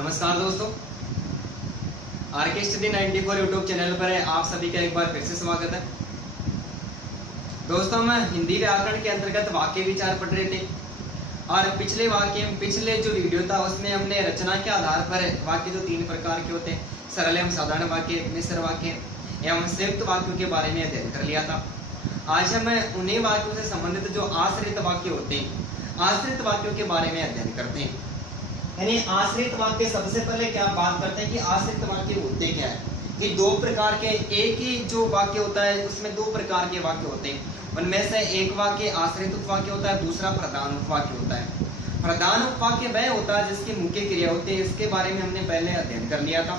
नमस्कार दोस्तों, R K study 94 YouTube channel पर आप सभी का एक बार फिर से स्वागत है। दोस्तों, हम हिंदी व्याकरण के अंतर्गत वाक्य विचार पढ़ रहे थे और पिछले जो वीडियो था उसमें हमने रचना के आधार पर वाक्य जो 3 प्रकार के होते हैं, सरल एवं साधारण वाक्य, मिश्र वाक्य एवं संयुक्त वाक्यों के बारे में अध्ययन कर लिया था। आज हम उन्हीं वाक्यों से संबंधित जो आश्रित वाक्य होते हैं, आश्रित वाक्यों के बारे में अध्ययन करते हैं। यानी आश्रित वाक्य, सबसे पहले क्या बात करते हैं कि आश्रित वाक्य होते क्या है। कि 2 प्रकार के, एक ही जो वाक्य होता है उसमें 2 प्रकार के वाक्य होते हैं। उनमें से एक वाक्य आश्रित उपवाक्य होता है, दूसरा प्रधान उपवाक्य होता है। प्रधान उपवाक्य वह होता है जिसकी मुख्य क्रिया होती है। इसके बारे में हमने पहले अध्ययन कर लिया था।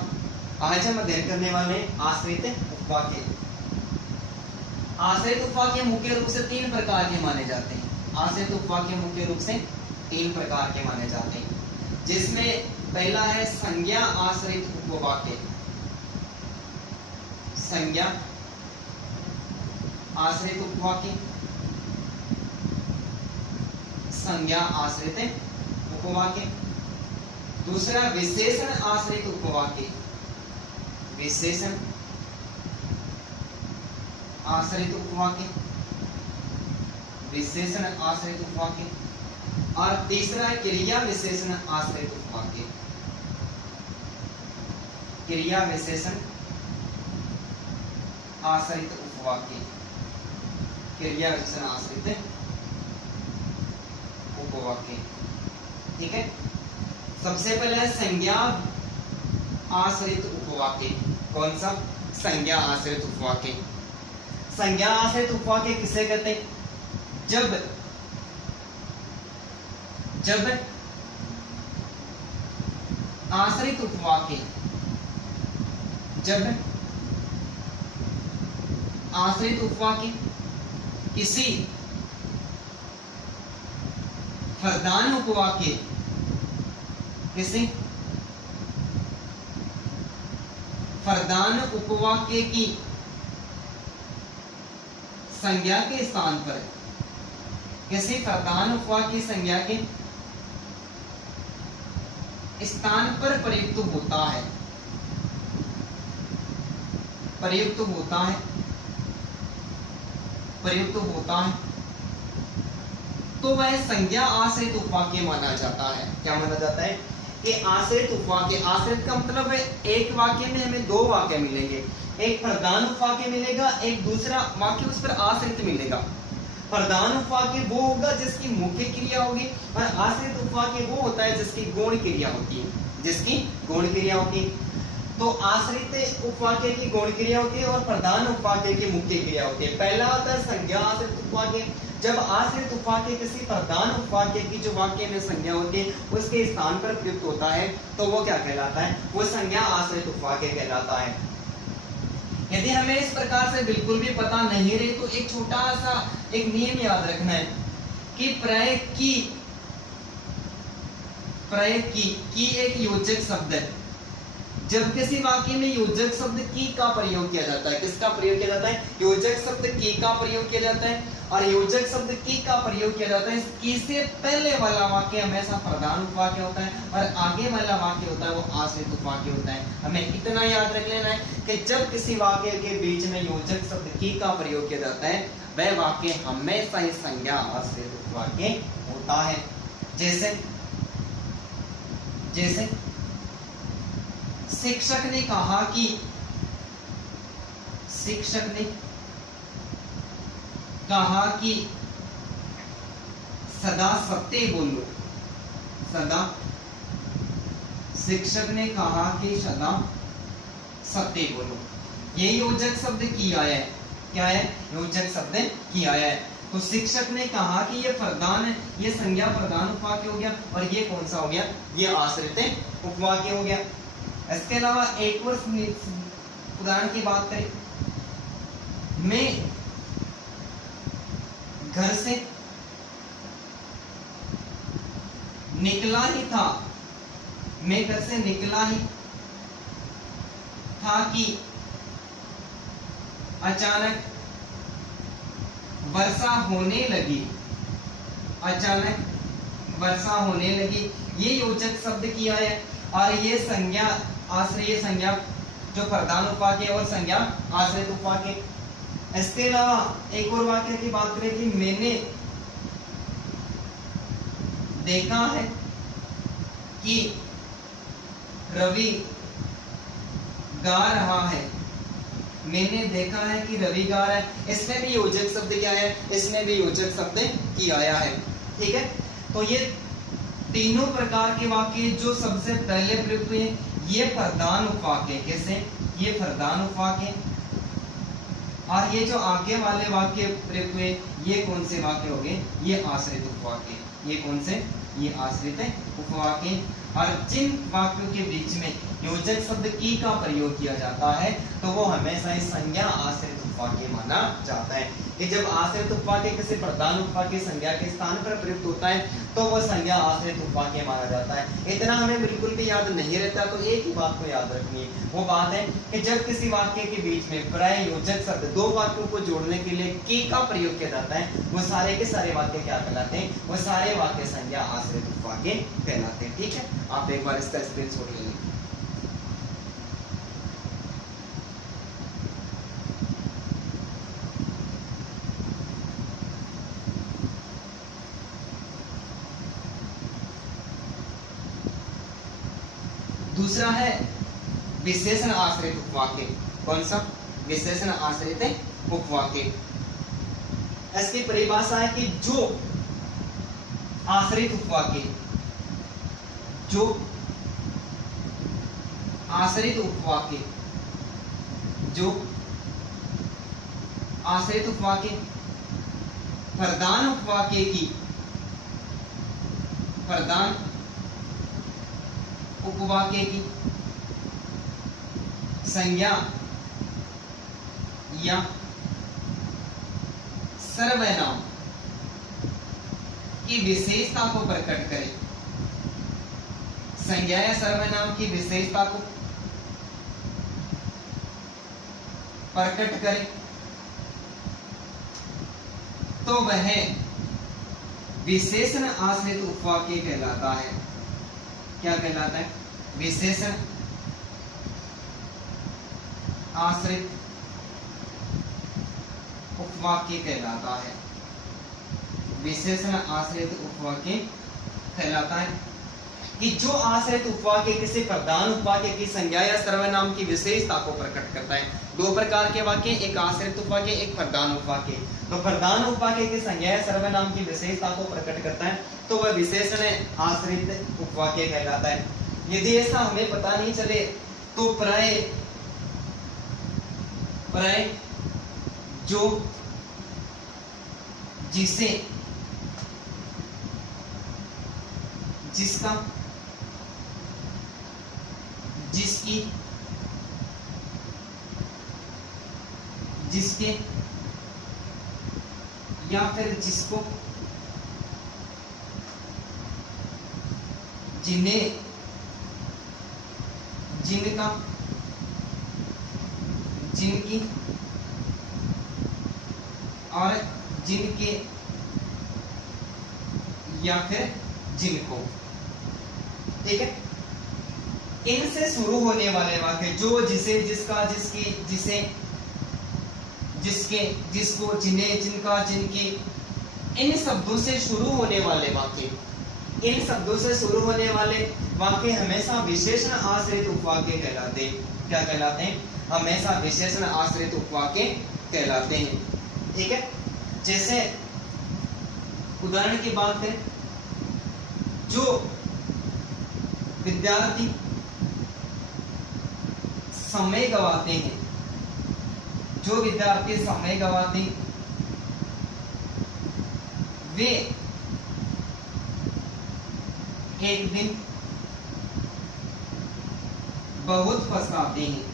आज हम अध्ययन करने वाले हैं आश्रित उपवाक्य। आश्रित उपवाक्य मुख्य रूप से 3 प्रकार के माने जाते हैं। आश्रित उपवाक्य मुख्य रूप से 3 प्रकार के माने जाते हैं, जिसमें पहला है संज्ञा आश्रित उपवाक्य। संज्ञा आश्रित उपवाक्य, संज्ञा आश्रित उपवाक्य। दूसरा विशेषण आश्रित उपवाक्य, विशेषण आश्रित उपवाक्य, विशेषण आश्रित उपवाक्य। और तीसरा क्रिया विशेषण आश्रित उपवाक्य, क्रिया विशेषण आश्रित उपवाक्य, क्रिया विशेषण आश्रित उपवाक्य। ठीक है, सबसे पहले संज्ञा आश्रित उपवाक्य। कौन सा? संज्ञा आश्रित उपवाक्य। संज्ञा आश्रित उपवाक्य किसे कहते हैं? जब आश्रित उपवाक्य, जब आश्रित उपवाक्य किसी प्रधान उपवाक्य, किसी प्रधान उपवाक्य की संज्ञा के स्थान पर, किसी प्रधान उपवाक्य की संज्ञा के स्थान पर प्रयुक्त होता है, प्रयुक्त होता है, प्रयुक्त होता है, तो वह संज्ञा आश्रित उपवाक्य माना जाता है। क्या माना जाता है? कि आश्रित उपवाक्य। आश्रित का मतलब है एक वाक्य में हमें 2 वाक्य मिलेंगे, एक प्रधान उपवाक्य मिलेगा, एक दूसरा वाक्य उस पर आश्रित मिलेगा। प्रधान उपवाक्य वो होगा जिसकी मुख्य क्रिया होगी, और आश्रित उपवाक्य वो होता है जिसकी गौण क्रिया होती है, जिसकी गौण क्रिया होती है। तो आश्रित उपवाक्य की गौण क्रिया होती है और प्रधान उपवाक्य की मुख्य क्रिया होती है। पहला होता है संज्ञा आश्रित उपवाक्य। जब आश्रित उपवाक्य किसी प्रधान उपवाक्य की जो वाक्य में संज्ञा होती है उसके स्थान पर प्रयुक्त होता है, तो वो क्या कहलाता है? वो संज्ञा आश्रित उपवाक्य कहलाता है। यदि हमें इस प्रकार से बिल्कुल भी पता नहीं रहे तो एक छोटा सा एक नियम याद रखना है कि प्रयक की एक योजक शब्द है। जब किसी वाक्य में योजक शब्द की का प्रयोग किया जाता है, किसका प्रयोग किया जाता है? योजक शब्द की का प्रयोग किया जाता है। और योजक शब्द की का प्रयोग किया जाता है, की से पहले वाला वाक्य हमेशा प्रधान उपवाक्य होता है और आगे वाला वाक्य होता है वो आश्रित उपवाक्य होता है। हमें इतना याद रख लेना है कि जब किसी वाक्य के बीच में योजक शब्द की का प्रयोग किया जाता है वह वाक्य हमेशा ही संज्ञा आश्रित उपवाक्य होता है। जैसे शिक्षक ने कहा कि, शिक्षक ने कहा कि सदा सत्य बोलो, सदा, शिक्षक ने कहा कि सदा सत्य बोलो। ये योजक शब्द की आया है। क्या है? योजक शब्द की आया है। तो शिक्षक ने कहा कि ये प्रधान है, ये संज्ञा प्रधान उपवाक्य हो गया, और ये कौन सा हो गया? ये आश्रित उपवाक्य हो गया। इसके अलावा एक और उदाहरण की बात करें, मैं घर से निकला ही था, मैं घर से निकला ही था कि अचानक वर्षा होने लगी, अचानक वर्षा होने लगी। ये योजक शब्द किया है। और ये संज्ञा आश्रय संज्ञा जो प्रधान उपवाक्य और संज्ञा आश्रित उपवाक्य। इसके अलावा एक और वाक्य की बात करें कि मैंने देखा है कि रवि गा रहा है। मैंने देखा है कि रवि गा रहा है। इसमें भी योजक शब्द क्या है? इसमें भी योजक शब्द की आया है। ठीक है, तो ये तीनों प्रकार के वाक्य जो सबसे पहले प्रयुक्त हुए ये प्रधान उपवाक्य। कैसे? ये प्रधान उपवाक्य। और ये जो आगे वाले वाक्य प्रयुक्त हुए ये कौन से वाक्य हो गए? ये आश्रित उपवाक्य। ये कौन से? ये आश्रित उपवाक्य। और जिन वाक्यों के बीच में योजक शब्द की का प्रयोग किया जाता है तो वो हमेशा इस संज्ञा आश्रित उपवाक्य माना जाता है। कि जब आश्रित उपवाक्य किसी प्रधान उपवाक्य संज्ञा के स्थान पर प्रयुक्त होता है तो वह संज्ञा आश्रित उपवाक्य माना जाता है। इतना हमें बिल्कुल भी याद नहीं रहता, तो एक ही बात को याद रखनी है, वो बात है कि जब किसी वाक्य के बीच में प्राय योजक शब्द दो वाक्यों को जोड़ने के लिए की का प्रयोग किया जाता है वो सारे के सारे वाक्य क्या कहलाते हैं? वो सारे वाक्य संज्ञा आश्रित उपवाक्य कहलाते हैं। ठीक है, आप एक बार इसका स्क्रीनशॉट ले लें। दूसरा है विशेषण आश्रित उपवाक्य। कौन सा? विशेषण आश्रित उपवाक्य। इसकी परिभाषा है कि जो आश्रित उपवाक्य, जो आश्रित उपवाक्य, जो आश्रित उपवाक्य प्रधान उपवाक्य की, प्रधान उपवाक्य की संज्ञा या सर्वनाम की विशेषता को प्रकट करे। संज्ञा या सर्वनाम की विशेषता को प्रकट करे तो वह विशेषण आश्रित उपवाक्य कहलाता है। क्या कहलाता है? विशेषण आश्रित उपवाक्य कहलाता है। विशेषण आश्रित उपवाक्य कहलाता है कि जो आश्रित उपवाक्य किसी प्रधान उपवाक्य की संज्ञा या सर्वनाम की विशेषता को प्रकट करता है। दो प्रकार के वाक्य, एक आश्रित उपवाक्य, एक प्रधान उपवाक्य। तो प्रधान उपवाक्य की संज्ञा या सर्वनाम की विशेषता को प्रकट करता है तो वह विशेषण आश्रित उपवाक्य कहलाता है। यदि ऐसा हमें पता नहीं चले तो प्राय जो जिसे, जिसका, जिसकी, जिसके या फिर जिसको, जिन्हें, जिनका, जिनकी और जिनके या फिर जिनको। ठीक है, इनसे शुरू होने वाले वाक्य जो, जिसे, जिसका, जिसकी, जिसे, जिसके, जिसको, जिन्हें, जिनका, जिनकी, इन शब्दों से शुरू होने वाले वाक्य, इन शब्दों से शुरू होने वाले वाक्य हमेशा विशेषण आश्रित उपवाक्य कहलाते हैं। क्या कहलाते हैं? हमेशा विशेषण आश्रित उपवाक्य कहलाते हैं। ठीक है, जैसे उदाहरण की बात करें, जो विद्यार्थी समय गवाते हैं, जो विद्यार्थी समय गवाते वे एक दिन बहुत पछताते हैं।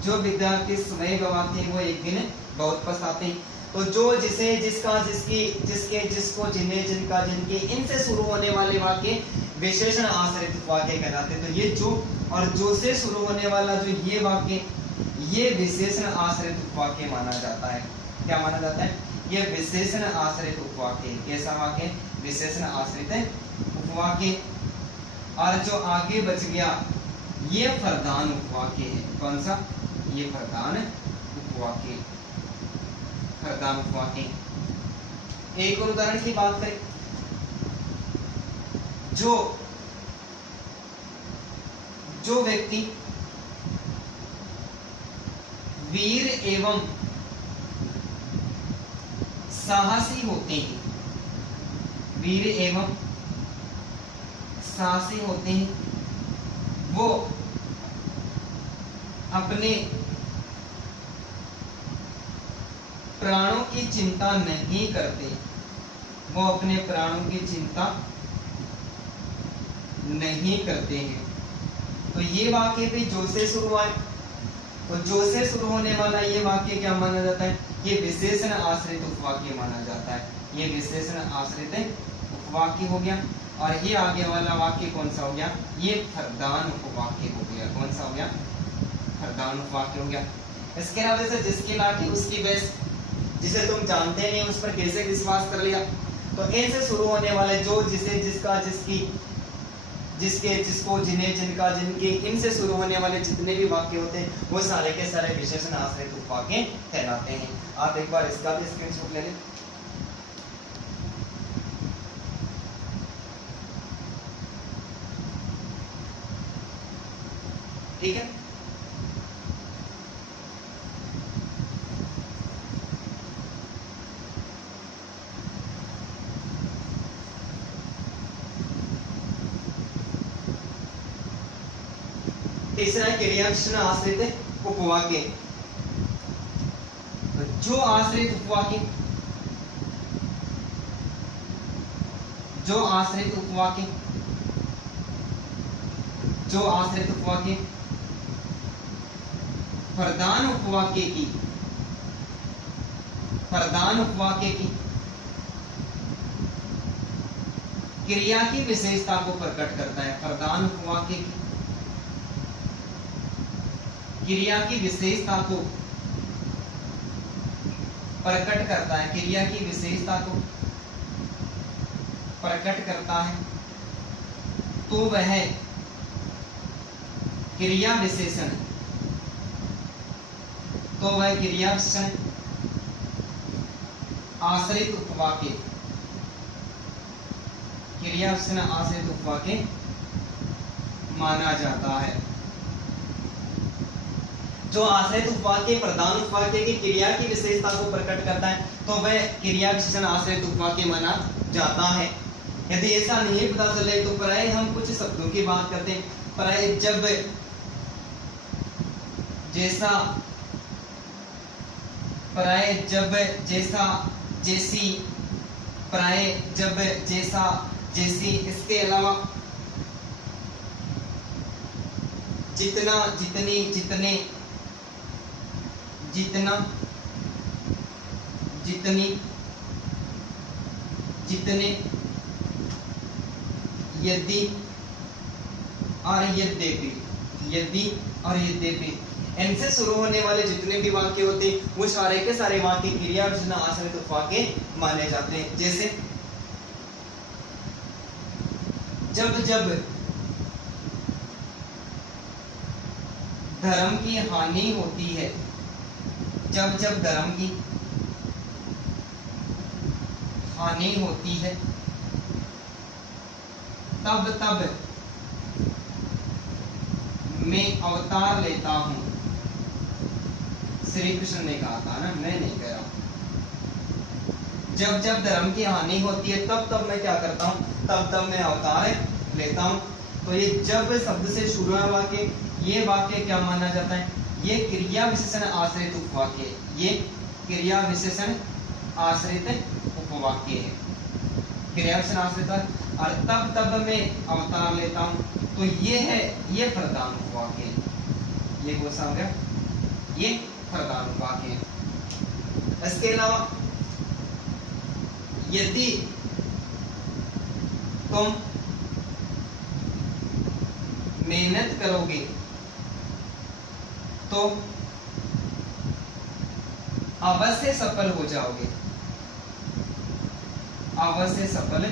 जो विद्यार्थी समय गवाते हैं वो एक दिन बहुत पछताते हैं। तो जो, जिसे, जिसका, जिसकी, जिसके, जिसको, जिन्हें, जिनका, जिनके, इनसे शुरू होने वाले वाक्य विशेषण आश्रित वाक्य कहलाते हैं। तो ये जो और जो से शुरू होने वाला जो ये वाक्य, ये विशेषण आश्रित उपवाक्य माना जाता है। क्या माना जाता है? ये विशेषण आश्रित उपवाक्य। कैसा वाक्य? विशेषण आश्रित उपवाक्य। और जो आगे बच गया ये फरदान उपवाक्य है। कौन सा? ये फरदान उपवाक्य, फरदान उपवाक्य। एक और उदाहरण की बात करें, जो व्यक्ति वीर एवं साहसी होते हैं, वीर एवं साहसी होते हैं, वो अपने प्राणों की चिंता नहीं करते, वो अपने प्राणों की चिंता नहीं करते हैं। तो ये वाक्य भी जो से शुरू हुआ है, तो जो से शुरू होने वाला ये वाक्य क्या माना जाता है? ये विशेषण आश्रित उपवाक्य माना जाता है। ये विशेषण आश्रित उपवाक्य हो गया। और ये आगे वाला वाक्य कौन सा हो गया? ये फरदान उपवाक्य हो गया। कौन सा हो गया? फरदान उपवाक्य हो गया। इसके अलावा जैसे जिसकी लाठी उसकी भैंस, जिसे तुम जानते नहीं उस पर कैसे विश्वास कर लिया, तो इनसे शुरू होने वाले जो, जिसे, जिसका, जिसकी, जिसके, जिसको, जिन्हें, जिनका, जिनके, इनसे शुरू होने वाले जितने भी वाक्य होते हैं वो सारे के सारे विशेषण आश्रित उपवाक्य कहलाते हैं। आप एक बार इसका भी स्क्रीनशॉट ले लें। ठीक है, तीसरा क्रियाविशेषण आश्रित उपवाक्य। जो आश्रित उपवाक्य, जो आश्रित उपवाक्य, जो आश्रित उपवाक्य फरदान उपवाक्य की, फरदान उपवाक्य की क्रिया की विशेषता को प्रकट करता है। फरदान उपवाक्य की क्रिया की विशेषता को प्रकट करता है, क्रिया की विशेषता को प्रकट करता है, तो वह क्रिया विशेषण, तो वह क्रिया विशेषण आश्रित उपवाक्य, क्रिया विशेषण आश्रित उपवाक्य माना जाता है। जो आश्रित उपवाक्य प्रधान उपवाक्य की क्रिया की विशेषता को प्रकट करता है तो वह क्रिया विशेषण आश्रित उपवाक्य माना जाता है। यदि ऐसा नहीं पता चले तो प्राय हम कुछ शब्दों की बात करते हैं। प्राय जब जैसा, प्राय जब जैसा, जैसी, प्राय जब जैसा, जैसी। इसके अलावा जितना, जितनी, जितने, जितना, जितनी, जितने, यदि और यद्यपि, यदि और यद्यपि, इनसे शुरू होने वाले जितने भी वाक्य होते हैं वो सारे के सारे वाक्य क्रिया विशेषण आश्रित उपवाक्य माने जाते हैं। जैसे जब जब धर्म की हानि होती है, जब जब धर्म की हानि होती है, तब तब मैं अवतार लेता हूं। श्री कृष्ण ने कहा था ना, मैं नहीं कह रहा हूं। जब जब धर्म की हानि होती है तब तब मैं क्या करता हूं, तब तब मैं अवतार लेता हूं। तो ये जब शब्द से शुरू हुआ वाक्य, ये वाक्य क्या माना जाता है? ये क्रिया विशेषण आश्रित उपवाक्य, ये क्रिया विशेषण आश्रित उपवाक्य है। क्रिया विशेषण आश्रित, और तब तब मैं अवतार लेता हूं, तो ये है, ये प्रधान उपवाक्य है। ये कौन सा हो गया? ये प्रधान उपवाक्य है। इसके अलावा यदि तुम मेहनत करोगे तो अवश्य सफल हो जाओगे, अवश्य सफल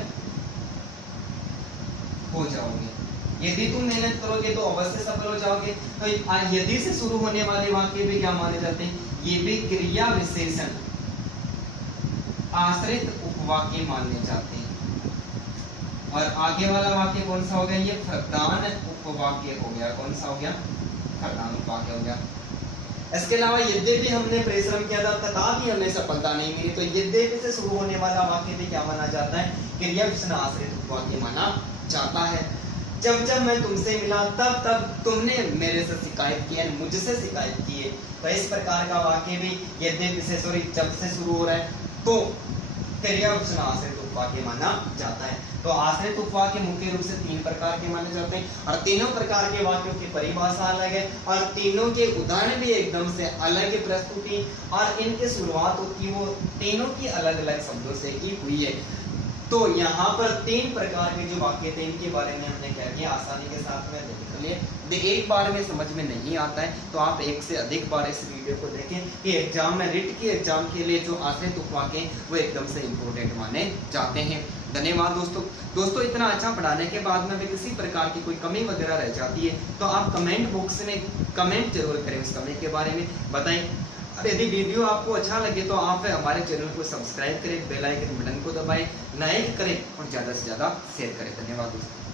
हो जाओगे। यदि तुम मेहनत करोगे तो अवश्य सफल हो जाओगे। तो यदि से शुरू होने वाले वाक्य भी क्या माने जाते हैं? ये भी क्रिया विशेषण आश्रित उपवाक्य माने जाते हैं। और आगे वाला वाक्य कौन सा हो गया? ये प्रधान उपवाक्य हो गया। कौन सा हो गया? प्रधान उपवाक्य हो गया। इसके अलावा यद्यपि हमने परिश्रम किया था तथापि हमें सफलता नहीं मिली, तो यद्यपि से शुरू होने वाला वाक्य भी क्या माना जाता है? क्रिया विशेषण आश्रित उपवाक्य माना जाता है। जब जब मैं तुमसे मिला तब तब तुमने मेरे से शिकायत की है, मुझसे शिकायत की है। तो इस प्रकार का वाक्य भी यद्यपि से सॉरी जब से शुरू हो रहा है तो क्रिया विशेषण आश्रित उपवाक्य माना जाता है। तो आश्रित उपवाक्य मुख्य रूप से 3 प्रकार के माने जाते हैं और तीनों प्रकार के वाक्यों की परिभाषा अलग है और तीनों के उदाहरण भी एकदम से अलग प्रस्तुति और इनकी शुरुआत होती है वो तीनों की अलग अलग शब्दों से की हुई है। तो यहाँ पर 3 प्रकार के जो वाक्य थे इनके बारे में हमने क्या किया, आसानी के साथ में देख लिए। एक बार में समझ में नहीं आता है तो आप एक से अधिक बार इस वीडियो को देखें कि एग्जाम में रिट की एग्जाम के लिए जो आश्रित उपवाक्य वो एकदम से इम्पोर्टेंट माने जाते हैं। धन्यवाद दोस्तों इतना अच्छा पढ़ाने के बाद में भी किसी प्रकार की कोई कमी वगैरह रह जाती है तो आप कमेंट बॉक्स में कमेंट जरूर करें, उस कमी के बारे में बताएं। और यदि वीडियो आपको अच्छा लगे तो आप हमारे चैनल को सब्सक्राइब करें, बेल आइकन बटन को दबाएं, लाइक करें और ज़्यादा से ज़्यादा शेयर करें। धन्यवाद दोस्तों।